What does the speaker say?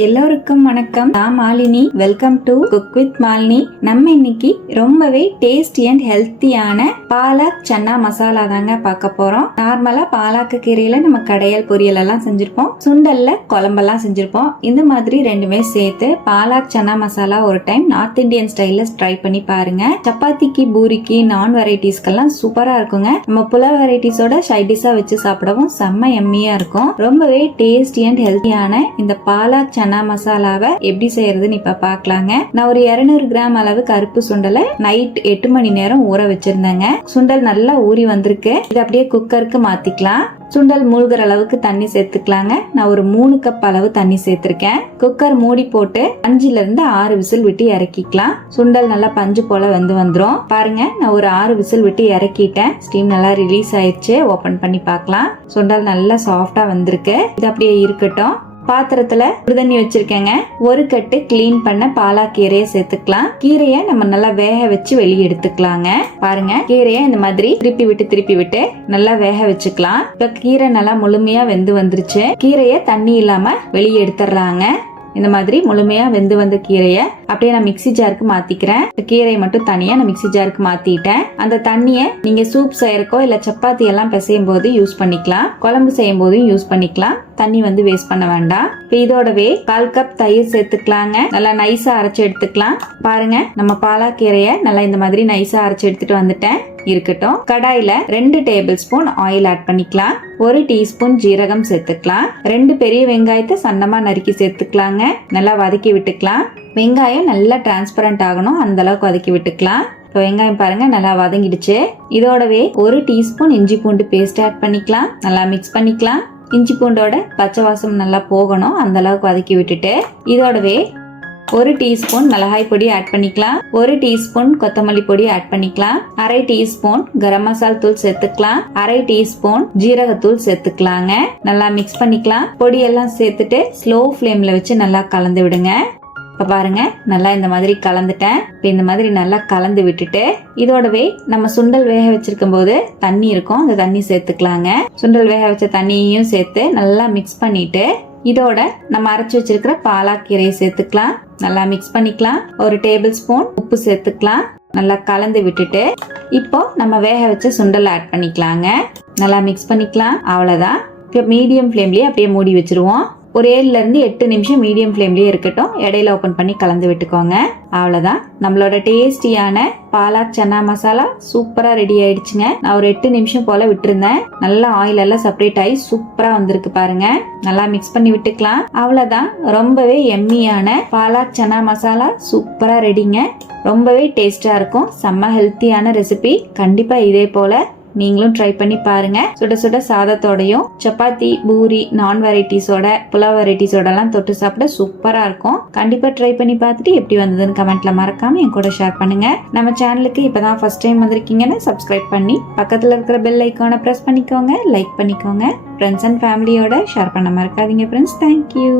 எல்லோருக்கும் வணக்கம். நான் Malini. Welcome to cook with Malini. நம்ம இன்னைக்கு ரொம்பவே டேஸ்டி அண்ட் ஹெல்த்தியான பாலக் சன்னா மசாலா தாங்க பார்க்க போறோம். நார்மலா பாலாக்கு கீரையில நம்ம கடையல் பொரியல் எல்லாம் செஞ்சிருப்போம், சுண்டல்ல குழம்பெல்லாம் செஞ்சிருப்போம். இந்த மாதிரி ரெண்டுமே சேர்த்து பாலாக் சன்னா மசாலா ஒரு டைம் நார்த் இந்தியன் ஸ்டைல்ல ட்ரை பண்ணி பாருங்க. சப்பாத்திக்கு, பூரிக்கு, நான் வெரைட்டிஸ்க்கெல்லாம் சூப்பரா இருக்குங்க. நம்ம புலாவ் வெரைட்டிஸோட சைட் டிஷ்ஷா வச்சு சாப்பிடவும் செம்ம எம்மியா இருக்கும். ரொம்பவே டேஸ்டி அண்ட் ஹெல்த்தியான இந்த பாலாக் சன்னா மசாலாவை எப்படி செய்யறதுன்னு இப்ப பாக்கலாங்க. நான் ஒரு 200 கிராம் அளவு கருப்பு சுண்டலை நைட் 8 மணி நேரம் ஊற வச்சிருந்தேங்க. சுண்டல் நல்லா ஊறி வந்திருக்கு. இது அப்படியே குக்கருக்கு மாத்திக்கலாம். சுண்டல் மூழ்கிற அளவுக்கு தண்ணி சேர்த்துக்கலாங்க. நான் ஒரு 3 கப் அளவு தண்ணி சேர்த்திருக்கேன். குக்கர் மூடி போட்டு 5ல இருந்து 6 விசில் விட்டு இறக்கிக்கலாம். சுண்டல் நல்லா பஞ்சு போல வந்துரும். பாருங்க, நான் ஒரு 6 விசில் விட்டு இறக்கிட்டேன். ஸ்டீம் நல்லா ரிலீஸ் ஆயிடுச்சு. ஓபன் பண்ணி பார்க்கலாம். சுண்டல் நல்லா சாஃப்டா வந்திருக்கு. இது அப்படியே இருக்கட்டும். பாத்திரத்துல சுடுதண்ணி வச்சிருக்கேங்க. ஒரு கட்டு கிளீன் பண்ண பாலாக் கீரையை சேர்த்துக்கலாம். கீரையை நம்ம நல்லா வேக வச்சு வெளியே எடுத்துக்கலாங்க. பாருங்க, கீரையை இந்த மாதிரி திருப்பி விட்டு நல்லா வேக வச்சுக்கலாம். இப்ப கீரை நல்லா முழுமையா வெந்து வந்துருச்சு. கீரையை தண்ணி இல்லாம வெளியே எடுத்துடலாங்க. இந்த மாதிரி முழுமையா வெந்து வந்த கீரையை அப்படியே நான் மிக்ஸி ஜாருக்கு மாத்திக்கிறேன். கீரையை மட்டும் தனியா நான் மிக்ஸி ஜாருக்கு மாத்திட்டேன். அந்த தண்ணியை நீங்க சூப் செய்யறக்கோ இல்ல சப்பாத்தி எல்லாம் பிசையும் போது யூஸ் பண்ணிக்கலாம், குழம்பு செய்யும் போதும் யூஸ் பண்ணிக்கலாம். தண்ணி வந்து வேஸ்ட் பண்ண வேண்டாம். இதோடவே 1/4 கப் தயிர் சேர்த்துக்கலாங்க. நல்லா நைஸா அரைச்சு எடுத்துக்கலாம். பாருங்க, நம்ம பாலாக்கீரையை நல்லா இந்த மாதிரி நைஸா அரைச்சு எடுத்துட்டு வந்துட்டேன். இருக்கட்டும். கடாயில 2 டேபிள் ஸ்பூன் ஆயில் ஆட் பண்ணிக்கலாம். 1 டீஸ்பூன் ஜீரகம் சேர்த்துக்கலாம். 2 பெரிய வெங்காயத்தை சன்னமா நறுக்கி சேர்த்துக்கலாங்க. நல்லா வதக்கி விட்டுக்கலாம். வெங்காயம் நல்லா டிரான்ஸ்பரண்ட் ஆகணும், அந்த அளவுக்கு வதக்கி விட்டுக்கலாம். இப்போ வெங்காயம் பாருங்க நல்லா வதங்கிடுச்சு. இதோடவே 1 டீஸ்பூன் இஞ்சி பூண்டு பேஸ்ட் ஆட் பண்ணிக்கலாம். நல்லா மிக்ஸ் பண்ணிக்கலாம். இஞ்சி பூண்டோட பச்சை வாசம் நல்லா போகணும், அந்த அளவுக்கு வதக்கி விட்டுட்டு இதோடவே 1 டீஸ்பூன் மிளகாய் பொடி ஆட் பண்ணிக்கலாம். 1 டீஸ்பூன் கொத்தமல்லி பொடி ஆட் பண்ணிக்கலாம். 1/2 டீஸ்பூன் கரம் மசாலா தூள் சேர்த்துக்கலாம். 1/2 டீஸ்பூன் ஜீரகத்தூள் சேர்த்துக்கலாங்க. நல்லா மிக்ஸ் பண்ணிக்கலாம். பொடி எல்லாம் சேர்த்துட்டு ஸ்லோ ஃப்ளேம்ல வச்சு நல்லா கலந்து விடுங்க. இப்ப பாருங்க, நல்லா இந்த மாதிரி கலந்துட்டேன். இப்ப இந்த மாதிரி நல்லா கலந்து விட்டுட்டு இதோடவே நம்ம சுண்டல் வேக வச்சிருக்கும் போது தண்ணி இருக்கும், அந்த தண்ணி சேர்த்துக்கலாங்க. சுண்டல் வேக வச்ச தண்ணியையும் சேர்த்து நல்லா மிக்ஸ் பண்ணிட்டு இதோட நம்ம அரைச்சு வச்சிருக்கிற பாலாக் கீரையை சேர்த்துக்கலாம். நல்லா மிக்ஸ் பண்ணிக்கலாம். 1 டேபிள் ஸ்பூன் உப்பு சேர்த்துக்கலாம். நல்லா கலந்து விட்டுட்டு இப்போ நம்ம வேக வச்ச சுண்டல் ஆட் பண்ணிக்கலாங்க. நல்லா மிக்ஸ் பண்ணிக்கலாம். அவ்வளவுதான். இப்போ மீடியம் ஃப்ளேம்லயே அப்படியே மூடி வச்சிருவோம். ஒரு 7ல இருந்து 8 நிமிஷம் மீடியம் ஃப்ளேம்லயே இருக்கட்டும். இடையில ஓபன் பண்ணி கலந்து விட்டுக்கோங்க. அவ்வளவுதான், நம்மளோட டேஸ்டியான பாலாக் சன்னா மசாலா சூப்பரா ரெடி ஆயிடுச்சுங்க. நான் ஒரு 8 நிமிஷம் போல விட்டுருந்தேன். நல்லா ஆயில் எல்லாம் செப்பரேட் ஆகி சூப்பரா வந்திருக்கு பாருங்க. நல்லா மிக்ஸ் பண்ணி விட்டுக்கலாம். அவ்வளவுதான், ரொம்பவே எம்மியான பாலாக் சன்னா மசாலா சூப்பரா ரெடிங்க. ரொம்பவே டேஸ்டா இருக்கும். செம்ம ஹெல்த்தியான ரெசிபி. கண்டிப்பா இதே போல நீங்களும் ட்ரை பண்ணி பாருங்க. சுட சுட சாதத்தோடையும் சப்பாத்தி, பூரி, நான் வெரைட்டிஸோட, புலாவ் வெரைட்டிஸோட எல்லாம் தொட்டு சாப்பிட சூப்பரா இருக்கும். கண்டிப்பா ட்ரை பண்ணி பார்த்துட்டு எப்படி வந்ததுன்னு கமெண்ட்ல மறக்காம என் கூட ஷேர் பண்ணுங்க. நம்ம சேனலுக்கு இப்பதான் ஃபர்ஸ்ட் டைம் வந்திருக்கீங்கன்னு சப்ஸ்கிரைப் பண்ணி பக்கத்துல இருக்கிற பெல் ஐக்கானை பிரஸ் பண்ணிக்கோங்க. லைக் பண்ணிக்கோங்க. ஃப்ரெண்ட்ஸ் அண்ட் ஃபேமிலியோட ஷேர் பண்ண மறக்காதீங்க ஃப்ரெண்ட்ஸ். தேங்க்யூ.